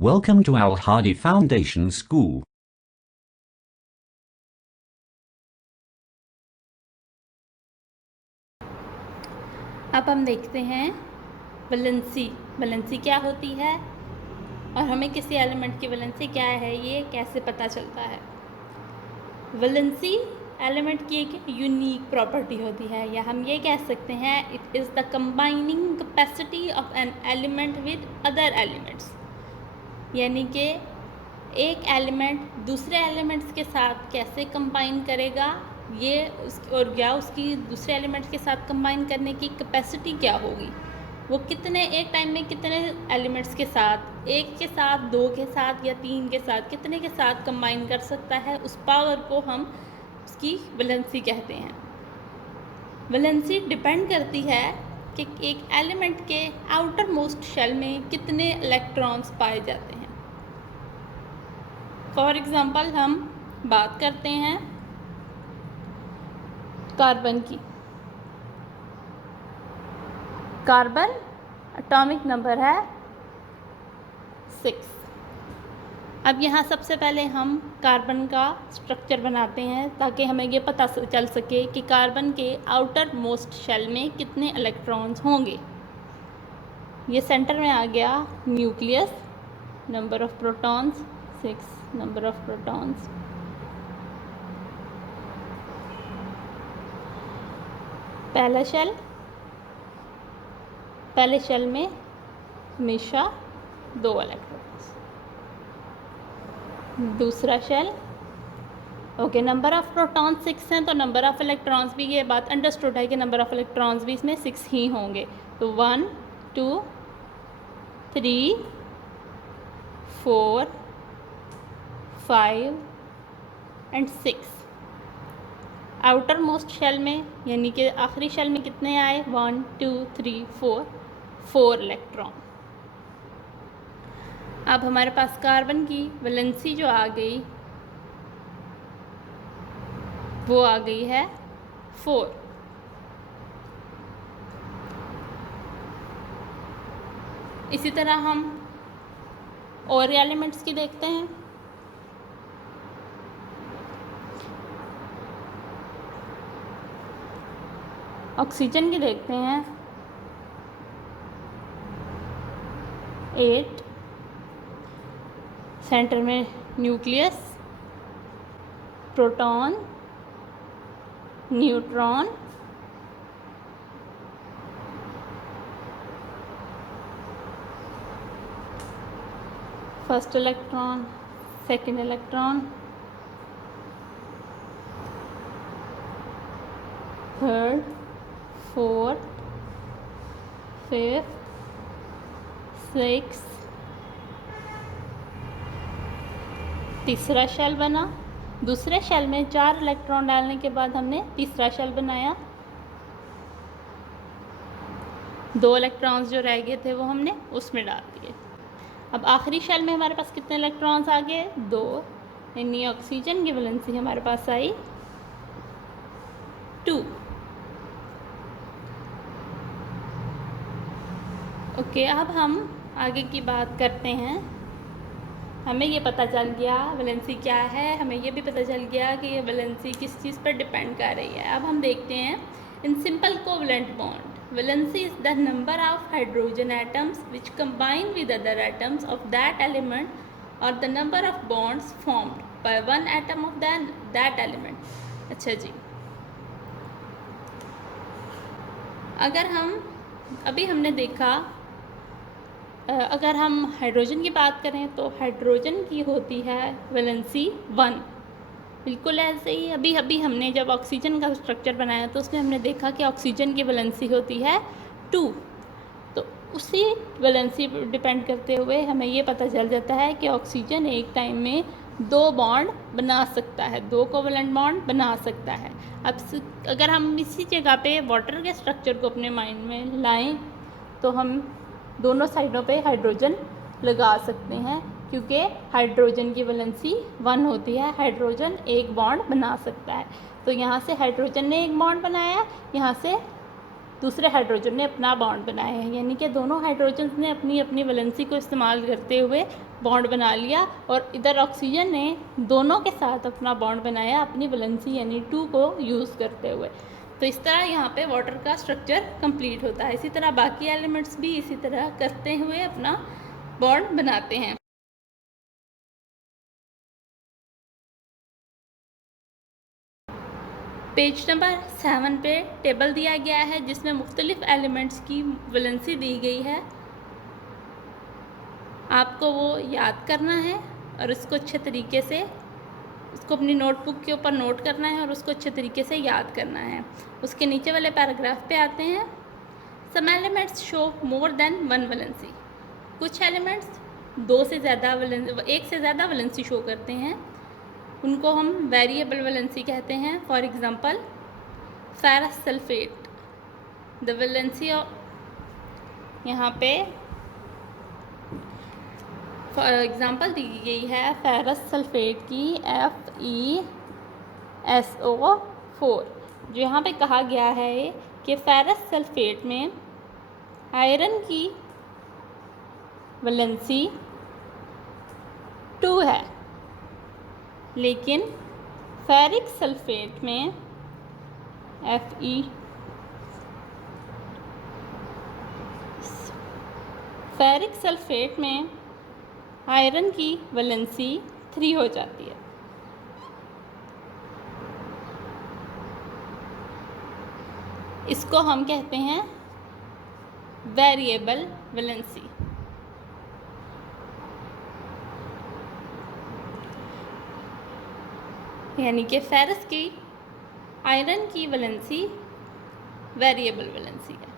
Welcome to Al Hadi Foundation School. अब हम देखते हैं वैलेंसी। वैलेंसी क्या होती है और हमें किसी एलिमेंट की वैलेंसी क्या है ये कैसे पता चलता है। वैलेंसी एलिमेंट की एक यूनिक प्रॉपर्टी होती है, या हम ये कह सकते हैं it is the combining capacity of an element with other elements. यानी कि एक एलिमेंट दूसरे एलिमेंट्स के साथ कैसे कंबाइन करेगा ये और या उसकी दूसरे एलिमेंट्स के साथ कंबाइन करने की कैपेसिटी क्या होगी, वो कितने एक टाइम में कितने एलिमेंट्स के साथ, एक के साथ, दो के साथ या तीन के साथ, कितने के साथ कंबाइन कर सकता है, उस पावर को हम उसकी वैलेंसी कहते हैं। वैलेंसी डिपेंड करती है कि एक एलिमेंट के आउटर मोस्ट शेल में कितने इलेक्ट्रॉन्स पाए जाते हैं। फॉर एग्ज़ाम्पल हम बात करते हैं कार्बन की। कार्बन एटॉमिक नंबर है 6। अब यहाँ सबसे पहले हम कार्बन का स्ट्रक्चर बनाते हैं ताकि हमें ये पता चल सके कि कार्बन के आउटर मोस्ट शेल में कितने इलेक्ट्रॉन्स होंगे। ये सेंटर में आ गया nucleus, number of protons 6, number of protons. पहला शेल, पहले शेल में हमेशा 2 इलेक्ट्रॉन्स। दूसरा shell, okay, number of protons 6 हैं तो नंबर ऑफ इलेक्ट्रॉन्स भी, ये बात अंडरस्टूड है कि नंबर ऑफ इलेक्ट्रॉन्स भी इसमें 6 ही होंगे। तो 1 2 3 4 5 एंड 6। आउटर मोस्ट शेल में यानी कि आखिरी शेल में कितने आए, 1 2 3 4 इलेक्ट्रॉन। अब हमारे पास कार्बन की वैलेंसी जो आ गई वो आ गई है 4। इसी तरह हम और एलिमेंट्स की देखते हैं। ऑक्सीजन की देखते हैं 8, सेंटर में nucleus, proton, neutron, first electron, second electron, third, fourth, fifth, 6, तीसरा शेल बना। दूसरे शेल में 4 इलेक्ट्रॉन डालने के बाद हमने तीसरा शेल बनाया। 2 इलेक्ट्रॉन्स जो रह गए थे वो हमने उसमें डाल दिए। अब आखिरी शेल में हमारे पास कितने इलेक्ट्रॉन्स आ गए, 2, यानी ऑक्सीजन की वैलेंसी हमारे पास आई 2। ओके, अब हम आगे की बात करते हैं। हमें ये पता चल गया वैलेंसी क्या है, हमें ये भी पता चल गया कि ये वैलेंसी किस चीज़ पर डिपेंड कर रही है। अब हम देखते हैं इन simple covalent bond, valency is the number of hydrogen atoms which combine with other atoms of that element और the number of bonds formed by one atom of that element. अच्छा जी, अगर हम अभी हमने देखा, अगर हम हाइड्रोजन की बात करें तो हाइड्रोजन की होती है वैलेंसी 1। बिल्कुल ऐसे ही अभी हमने जब ऑक्सीजन का स्ट्रक्चर बनाया तो उसमें हमने देखा कि ऑक्सीजन की वैलेंसी होती है 2। तो उसी वैलेंसी पर डिपेंड करते हुए हमें ये पता चल जाता है कि ऑक्सीजन एक टाइम में 2 बॉन्ड बना सकता है, 2 कोवलेंट बॉन्ड बना सकता है। अब अगर हम इसी जगह पे वाटर के स्ट्रक्चर को अपने माइंड में लाएं तो हम दोनों साइडों पे हाइड्रोजन लगा सकते हैं, क्योंकि हाइड्रोजन की वैलेंसी 1 होती है, हाइड्रोजन एक बॉन्ड बना सकता है। तो यहाँ से हाइड्रोजन ने एक बॉन्ड बनाया, यहाँ से दूसरे हाइड्रोजन ने अपना बॉन्ड बनाया है, यानी कि दोनों हाइड्रोजन ने अपनी अपनी वैलेंसी को इस्तेमाल करते हुए बॉन्ड बना लिया, और इधर ऑक्सीजन ने दोनों के साथ अपना बॉन्ड बनाया अपनी वैलेंसी यानी 2 को यूज़ करते हुए। तो इस तरह यहाँ पे वाटर का स्ट्रक्चर कंप्लीट होता है। इसी तरह बाकी एलिमेंट्स भी इसी तरह करते हुए अपना बॉन्ड बनाते हैं। पेज नंबर 7 पे टेबल दिया गया है जिसमें मुख्तलिफ एलिमेंट्स की वैलेंसी दी गई है। आपको वो याद करना है और उसको अच्छे तरीके से उसको अपनी नोटबुक के ऊपर नोट करना है और उसको अच्छे तरीके से याद करना है। उसके नीचे वाले पैराग्राफ पे आते हैं। Some elements show more than one valency. कुछ एलिमेंट्स एक से ज़्यादा वैलेंसी शो करते हैं, उनको हम वेरिएबल वैलेंसी कहते हैं। For example ferrous sulphate, the valency of, यहाँ पे फॉर एग्ज़ाम्पल दी गई है फेरस सल्फेट की FeSO4, जो यहाँ पे कहा गया है कि फेरस सल्फेट में आयरन की वैलेंसी 2 है, लेकिन फेरिक सल्फेट में फेरिक सल्फेट में आयरन की वैलेंसी 3 हो जाती है। इसको हम कहते हैं वेरिएबल वैलेंसी। यानी कि फेरस की आयरन की वैलेंसी वेरिएबल वैलेंसी है।